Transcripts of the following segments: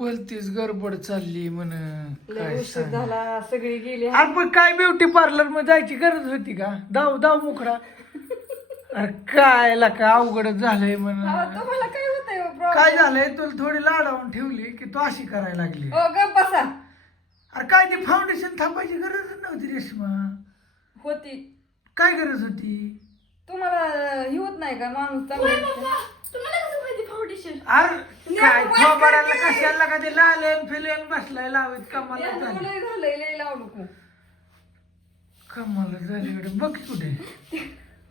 भलतीच गडबड चालली म्हण. लय काय उशीर सांग. झाला सगळी गेली आपण काय ब्युटी पार्लरमध्ये जायची गरज होती का? दाव दाव मुखडा. अरे काय ला का अवघड झालंय म्हण. अहो, तुम्हाला काय होतंय हो problem? काय झालंय? तुला थोडी लाडावून ठेवली की तू अशी करायला लागली. ओ गप बसा. अरे काय ती फाउंडेशन थांबायची गरज नव्हती रेश्मा. होती. काय गरज होती? तुम्हाला ही होत नाही का? माणूस चांगला अरे काय कशाला का ते लालेन फिलेन बसलाय लावत कमाला याचं झाली. लय झालंय लय लावू नको. कमाला झाली इकडे. बघ कुठे.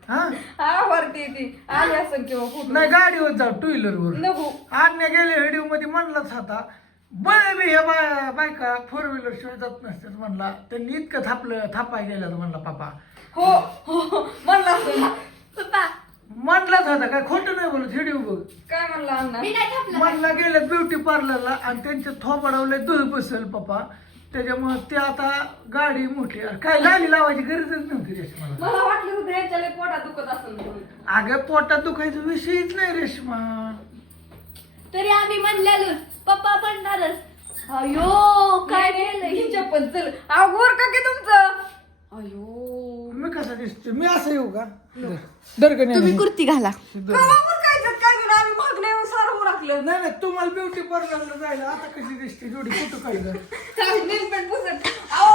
हा? आवडते ती. आली असं किंवा कुठं. नाही गाडीवर जाऊ टू व्हीलर वर नको. आज्ञा गेले व्हिडिओमध्ये म्हणलाच होता बरे बी हे बाय बायका फोर व्हीलर शिवाय जात नसतात म्हणला. त्यांनी इतकं थापलं थापाय गेलं म्हणला पापा. हो हो म्हणला असं. पप्पा म्हणलाच होता काय खोटं नाही बोलत व्हिडिओ बघ. काय म्हणला अण्णा? मी नाही थांबला. म्हणला गेले ब्युटी पार्लरला आणि त्यांचे थोबडवले दूध बसेल पप्पा. त्याच्यामुळे ते आता गाडी मोठी अरे काय गाडी लावायची गरजच नव्हती रेश्मा. मला वाटलं होतं लय पोटात दुखत असेल म्हणून. अगं पोटात दुखायचा विषयच नाही रेश्मा. तरी आम्ही म्हणलेलो पप्पा पडणारच अयो काय नाही, ही चप्पल चल अवघड का की तुमचं? अयो. कसा दिसतो मी असं येऊ का? दर्गणी तुम्ही कुर्ती घाला. नाही नाही तुम्हाला ब्युटी पार्लरला जायला आता कशी दिसते? जोडी फोटो काढलं? नीलपेंट पुसत? अहो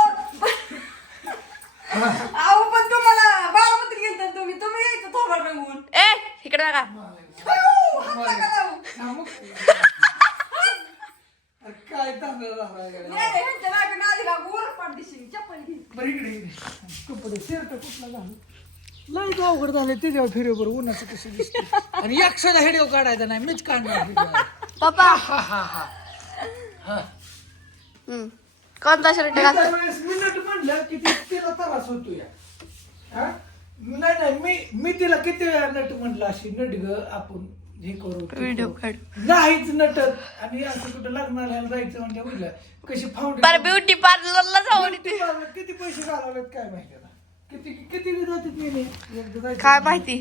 अहो पण तुम्हाला बारामतीत गेलता तुम्ही. तुम्ही यायचं थोडं रंगून ए इकडे बघा. अयो, हात नका लावू. हा, मग. अरे काय झालं नाही, नाही, ह्यांच्या नाकात नादी लागू, वर पाठ दिशेने, चप्पल घे. बरं इकडे इकडे. कपडे शर्ट कुठला झालं लय अवघड झाले त्याच्यावर फिरे बरं उन्हाचं कसं दिसते आणि एकसाला हेडिओ काढायचा नाही मीच काढणार. पप्पा हा हा हा हा हम्म. कोणता शर्ट मी नट म्हणलं की ती तिला त्रास होतो या हा? नाही नाही मी मी तिला किती वेळा नट म्हणलं अशी नट ग आपण हे करू ते व्हिडिओ करू. काढ. नाहीच नटत. आणि असं कुठं लग्नाला जायचं म्हणजे कशी पर फाउंडेशन ब्युटी पार्लरला जाऊन किती पैसे घालवलेत काय माहिती आता? किती किती जाते मी. एकदा जायचं. काय माहिती?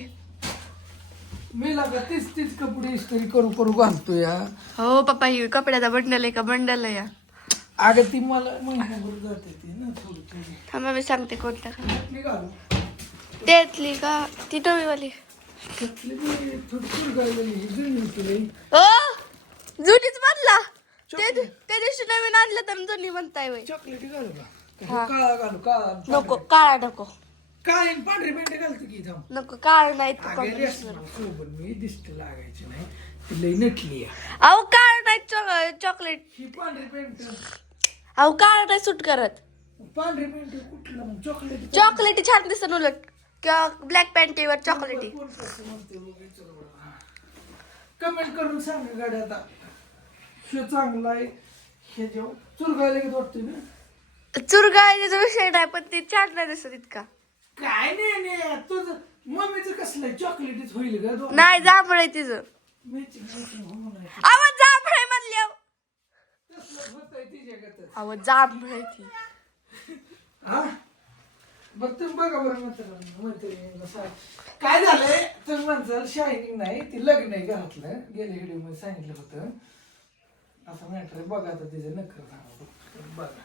मी लागा तीच तीच कपडे इस्त्री करू करू घालतो या. हो पप्पा ही कपड्याचा बंडल आहे का? बंडल आहे या. अगं ती मला महिन्याभर जाते ती ना थोडी थोडी. थांबा मी सांगते कोणता. घालू. त्यातली का? ती टोळीवाली ओ जुनीच म्हणला ते त्या दिवशी नवीन आणलं तर जुनी म्हणताय वय चॉकलेटी घालू का का काळा घालू काळा नको काळा नको. काळी पांढरी पेंट घालतो की थांब. नको काळ नाही मी दिसत लागायची नाही. ती लई नटली. अहो काळ नाही चॉकलेट. ही पांढरी पेंट अहो काळ नाही सूट करत. पांढरी पेंट कुठलं चॉकलेटी चॉकलेटी छान दिसत उलट. किंवा ब्लॅक पॅन्टीवर चॉकलेटी कमेंट करून सांग गाडी आता. हे चांगला आहे. हे जेव चुरगायला ना? विषय नाही पण ती छान नाही दिसत इतका. काय नाही नाही. तुझं मम्मीचं कसलं आहे? चॉकलेटीच होईल का दोन? नाही जांभळ आहे तिचं. आवाज जांभळ आहे म्हणल्या आवाज जांभळ आहे ती. हा? बरं तुम्ही बघा बरं मैत्रिणींना सांग. काय झालंय? तुम्ही म्हणसाल शायनिंग नाही ती लग्न आहे घरातलं. गेल्या व्हिडिओमध्ये सांगितलं होतं. असं मॅटर बघा आता तिचे नखर सांगा बघा.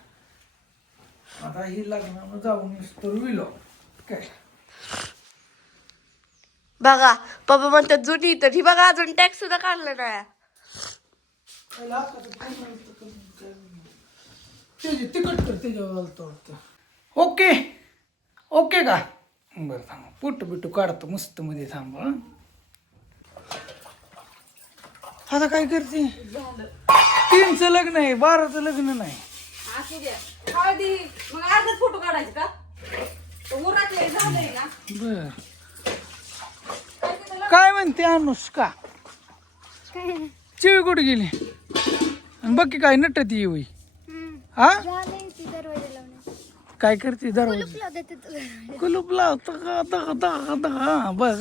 आता ही लग्नाला जाऊन तर विलो काय? बघा पप्पा म्हणतात जुनी तर ही बघा अजून टॅक्स सुद्धा काढलं नाही. तर म्हणतं म्हणतं. तिकट कर वाटतं. ओके. ओके का? बरं थांबा. पुट्टू बिट्टू काढतो मस्त मध्ये थांबा हं. आता काय करते? तीनचं लग्न आहे बाराचं लग्न नाही. असू द्या. हळदी मग अर्धाच फोटो काढायचे का? झालंय ना. बर. काय म्हणते अनुष्का? चिवी कुठे गेली? आणि बघ काय नटत ये होई हा? काय करते दरवाजा? कुलूप लावतो का? दगा दगा दगा बघ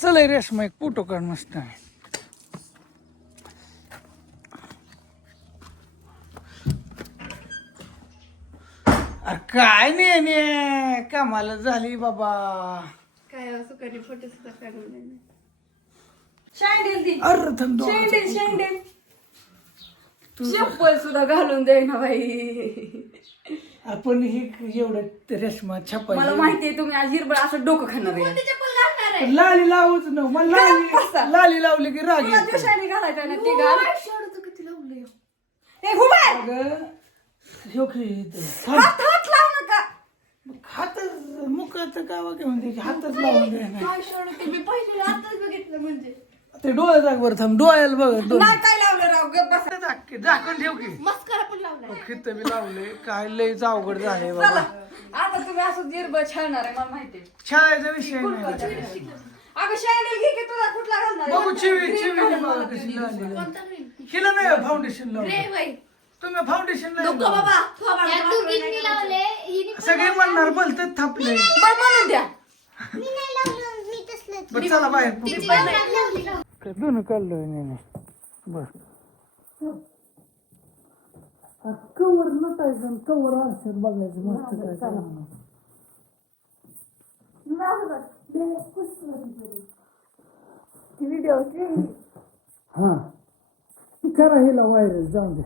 चल हे रेशमा एक फोटो काढ मस्त. आहे अरे काय नाही ने कामाला झाली बाबा. काय सुखाने फोटो सुद्धा काढून अरे शँडेल शँडेल चप्पल सुद्धा घालून देईना बाई आपण ही एवढं रेशमा मला छापायची माहितीये तुम्ही आज हिरबळ असं डोकं खाणार आहे लाली लावूच न मग बसा. लाली लाली लावली की राग तुला येतो. दिवसाने घालायचं ना ते घाल ए, हुबा! अगं, ह्यो की इथं. हात हात लाव नका हातच मुखाचं काय वाक्य म्हणते की हातच लावून दे ना. म्हणजे. ते डोळ्या जाग बरं थांब डोळ्याला बघ नाही काय लावलं राव? गप बसा. झाक की, झाकण ठेव की. मस्करा पण लावलाय. खित्त बी लावले काय लयच अवघड झाले चला बाबा. आता तुम्ही असं हिरबळ छाळणार आहे मला माहितीये शाळेचा विषय नाही अगं शायनल घे की तुला कुठला घालणार आहे? बघू चिवी चिवी बघा. लावली हिला नाही फाउंडेशन लावलं. तुम्ही फाउंडेशन या दोघींनी लावले. हिने सगळे म्हणणार बोलतात थापले. बरं म्हणून द्या. मी नाही लावलं. मी बरं चला बाहेर काय दोन काढलोय नाही बर. कवर नटायचं कवर आरशात बघायचं मस्त काय. हा. करा हिला व्हायरल जाऊन दे.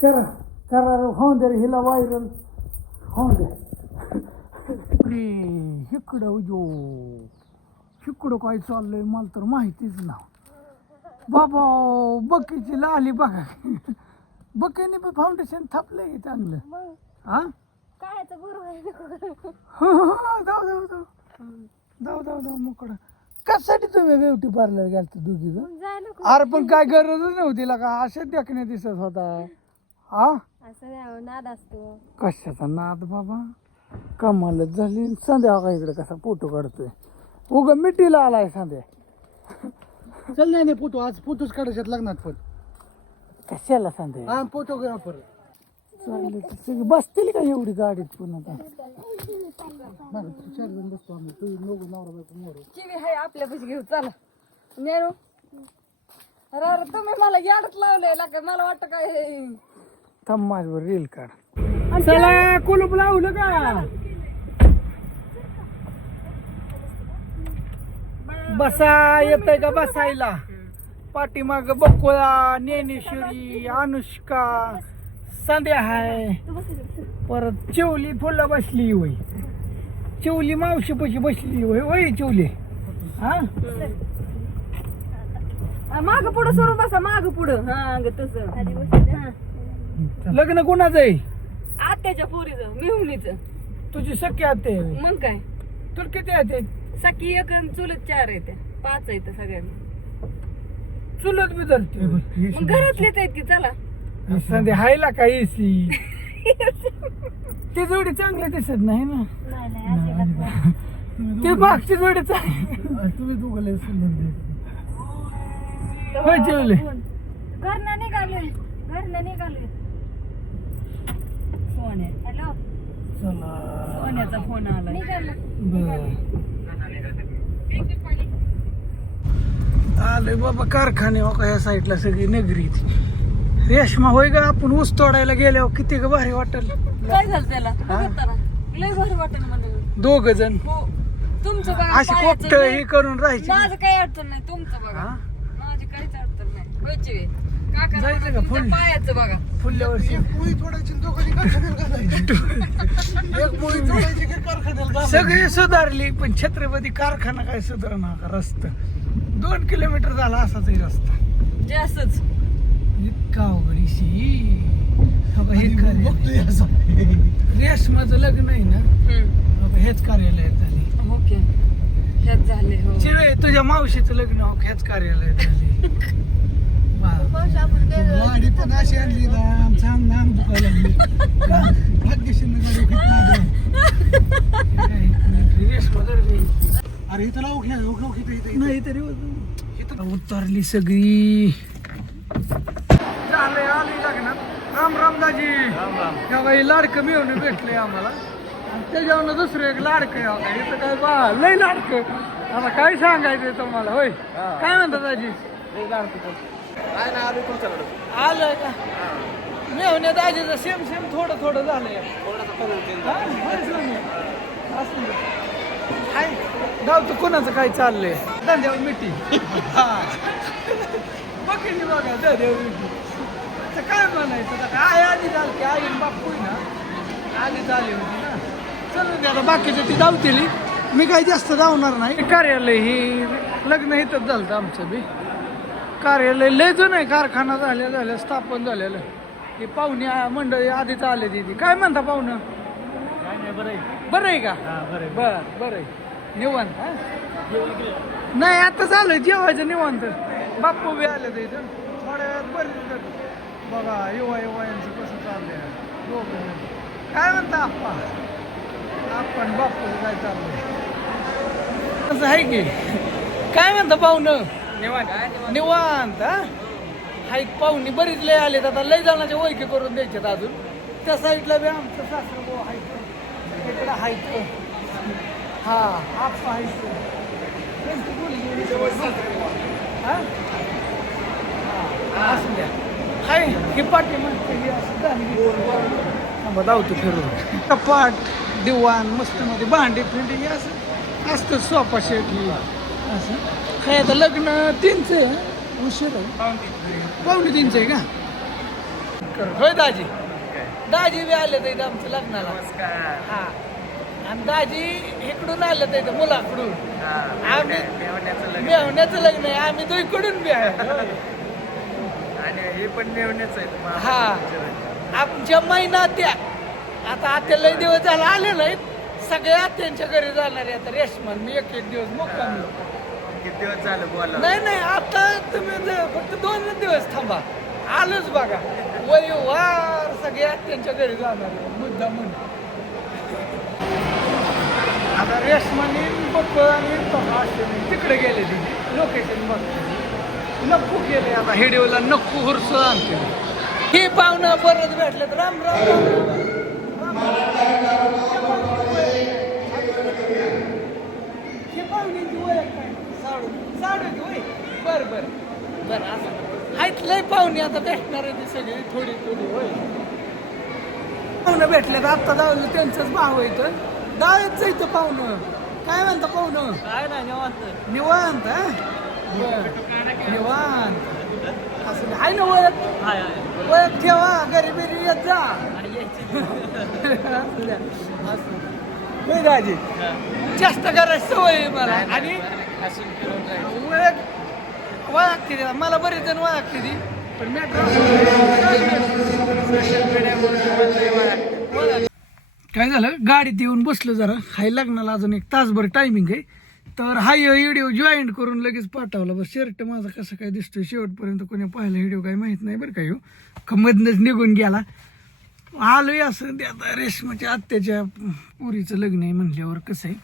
करा करा होऊन दे रे हिला व्हायरल होऊन दे. इकडं जो इकडं काय चाललंय मला तर माहितीच ना. बाबा बकीची लाली बघा. बकीने पण फाउंडेशन थापलंय की चांगलं. हा? आहे हो, हो, हो, जाऊ जाऊ जाऊ. जाऊ जाऊ जाऊ मोकळं. कशासाठी तुम्ही ब्युटी पार्लर गेलता दोघी ग? जायला अरे पण काय गरजच नव्हती का असे देखणे दिसत होता. हा? असं नाही नाद असतो. कशाचा नाद बाबा? कमालच झाली. संध्या का इकडे कसा फोटो काढतोय. उग मिठीला आलाय संध्या चल नाही नाही फोटो आज फोटोच काढायच्यात लग्नात पण. कशाला संध्या हा फोटोग्राफर चालले तर सगळी बसतील का एवढी गाडीत पण आता? चार जण बसतो आम्ही. तू नवरा नवरा बायको मोर चिवी आहे आपल्या पैसे घेऊ चला. नेरू अरे तुम्ही मला याडच लावलंय लागा मला वाटतं काय हे- थांब माझ्यावर रील काढ. चला कुलूप लावलं का बसा येतंय का बसायला? पाठीमाग बकुळा ज्ञानेश्वरी अनुष्का संध्या हाय. परत चिवली फुला बसली होय. चिवली मावशी पशी बसली होय होय चिवली. हा? माग पुढं सरून बसा माग पुढं. हा तसं. लग्न कोणाचं आहे? आत्याच्या पोरीचं मिहुनीचं तुझी सख्य आते मग काय? तुला किती आते सखी एक आणि चुलत चार आहेत. पाच आहेत सगळ्यांना. चुलत बी धरते मग घरातलेच आहेत की चला. संधी हायला का एसी ती जोडी चांगली दिसत नाही ना? ती मागची जोडी चांगली. तुम्ही दोघं लय सुंदर दिसता. होय जेवले. घरनं निघाले. घरनं निघाले. सोन्या. हॅलो? चला. सोन्याचा फोन आला बर. आलोय बाबा कारखाने हो का ह्या साईडला सगळी नगरी रेशमा होय का आपण ऊस तोडायला गेल्यावर किती ग भारी वाटल? काय झालं त्याला? बघताना लय भारी वाटेल मला दोघ जण. हो. तुमचं अशी कोपट हे करून राहायची. माझं काही अडचण नाही तुमचं बघा? माझी काहीच अडचण नाही. जायचं का तुमच्या फुल? पायाचं बघा. वर्षी. एक पोळी तोडायची आणि दोघांनी कारखान्यात घालायची. एक पोळी तोडायची की कारखान्याला घालायची. सगळी सुधारली पण छत्रपती कारखाना काय सुधारणा का? रस्ता. दोन किलोमीटर झाला असाच हे रस्ता. जास्तच इतका अवघडीशी हो का, हे कार्यालय. बघतोय असं. रेशमाचं लग्न आहे ना? का, हेच कार्यालयात झाले. ओके. ह्यात झाले हो. तुझ्या मावशीचं लग्न हो हेच कार्यालयात झाले. गाडी पण अशी आणली ना आमचं अंग नाम दुखायला लागली. भाग्यशील गाडी उठत नाही. काय, रेशमा जर काही अरे इथं लावू घ्या लावू घ्या इथं नाही तरी इथं. उतरली सगळी. झालंय आली लग्नात. राम राम दाजी. या बाई लाडकं मिळून भेटले आम्हाला. आणि त्याच्यावर दुसरं एक लाडकं आहे. इथं काय बा लय लाडकं. आता काय सांगायचं तुम्हाला? होय. काय म्हणता दाजी? आलं का? मेहण्या दाजीचं सेम सेम थोडं थोडं झालंय. हा, बरं झालं. असं नाही. हाय गाव तू कोणाचं काय चाललंय? धंद्यावर मिठी. हा. बघितली बघा धंद्यावर मिठी. आता काय म्हणायचं? आता आई आधी झाली आई आणि बापू आहे ना? आधी झाली होती ना? चलून द्या आता बाकीचे ती धावतील. मी काही जास्त धावणार नाही. कार्यालय ही लग्न इथंच झालं होतं आमचं बी. कार्यालय लय जुनं आहे कारखाना झाल्या झाल्या स्थापन झालेलं. हे पाहुणे आ- मंडळी आधीच आले तिथे. काय म्हणता पाहुणं? बरं आहे का? बर बरं आहे. निवांत हा? नाही आता झालं जेवायचं निवांत. बाप्पू बी आले ते इथं. थोड्या वेळात बरे बघा युवा युवा यांचं कसं चाललंय. लोकं. काय म्हणता आप्पा? आपण बाप्पू काय चाललंय? कसं आहे की? काय म्हणता पाहुणं? निवांत निवांत. हा? एक पाहुणी बरीच लय आलेत. आता लय जाणारे ओळखी करून द्यायच्यात अजून. त्या साईडला बी आमचं सासरं भाऊ आहे इकडं आहे हा आप आहे. त्यांची बोलली असू द्या. हाय ही पाठी म्हणते ही असं झाली. धावतो फिरून. कपाट दिवाण मस्त मध्ये भांडी फिंडी असं असतं सोपा शेट असं. काय आता लग्न तीनच आहे? उशीर आहे. पावणे तीनच आहे का? कर. होय दाजी. दाजी बी आले तर इथं आमचं लग्नाला. हा. आणि दाजी इकडून आले तर इथं मुलाकडून. आम्ही मेहण्याचं लग्न. आहे. आम्ही तो इकडून बी आहे. आणि हे पण मेवण्याच आहे हा. आमच्या महिना त्या. आता आत्या लय दिवस झाला आले नाहीत सगळ्या त्यांच्या घरी जाणार आहे आता. रेशमन मी एक एक दिवस मुक्कामी दिवस झालं बोला नाही नाही आता तुम्ही ज- फक्त दोन दिवस थांबा. आलोच बघा. वयवार सगळ्या त्यांच्या घरी जाणार आहे मुद्दा म्हणून आता रेशमाने बघ आणि तिकडे गेले लोकेशन बघ. नक्कू गेले आता हेडिओला नक्कू हुरस आणते हे पाहुणं परत भेटले तर राम राम राम, राम. पाहुण्यांची वय काय? साडू. बर बर. बर असं आहेत लय पाहुणे आता भेटणार आहे ती सगळी थोडी थोडी होय. पाहुणं भेटले तर आत्ता जावलं त्यांचंच भाव येतं डाळच इथं पाहुणं. काय म्हणता पाहुणं? काय नाही निवांत. निवांत हा? बर. निवांत. असं आहे ना ओळख हाय हाय. ओळख ठेवा घरी बिरी येत जा. असू द्या, असू द्या. होय दाजी जास्त करायची सवय आहे मला. आणि ओळख. मला बरेच जण ओळखते ती पण मॅटर काय झालं? गाडीत येऊन बसलो जरा. हाय लग्नाला अजून एक तासभर टायमिंग आहे. तर हाय व्हिडिओ जॉईन करून लगेच पाठवला. बस शर्ट माझा कसं काय दिसतोय शेवटपर्यंत कोणी पाहिला व्हिडिओ काय माहीत नाही बरं का ह्यो. खमधनच निघून गेला. आलोय असं ते आता रेशमाच्या आत्याच्या पुरीचं लग्न आहे म्हणल्यावर कसं आहे?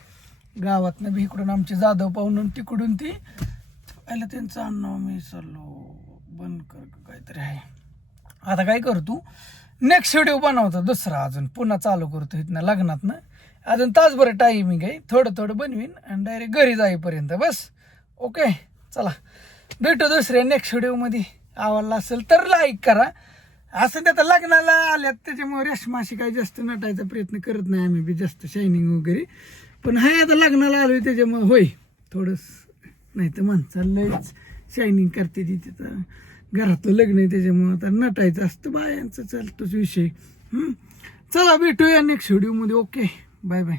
गावातनं बी इकडून आमचे जाधव पाहून तिकडून ती पहिलं त्यांचं अन्न मी चाललो बंद कर काहीतरी आहे. आता काय करतो नेक्स्ट व्हिडिओ बनवतो दुसरा अजून. पुन्हा चालू करतो इथनं लग्नातनं. अजून तासभर टायमिंग आहे. थोडं थोडं बनवीन आणि डायरेक्ट घरी जाईपर्यंत. बस. ओके चला. भेटू दुसऱ्या नेक्स्ट व्हिडिओमध्ये आवडला असेल तर लाईक करा. असं ते आता लग्नाला आल्यात त्याच्यामुळे रेशमाशी काही जास्त नटायचा प्रयत्न करत नाही आम्ही बी जास्त शायनिंग वगैरे. पण हाय आता लग्नाला आलोय त्याच्यामुळे होय थोडंस नाही तर माणसाला लयच शायनिंग करते ती तिथं. घरातलं लग्न आहे त्याच्यामुळे आता नटायचं असतं बायांचं चालतोच विषय. चला भेटूया नेक्स्ट व्हिडिओमध्ये ओके बाय बाय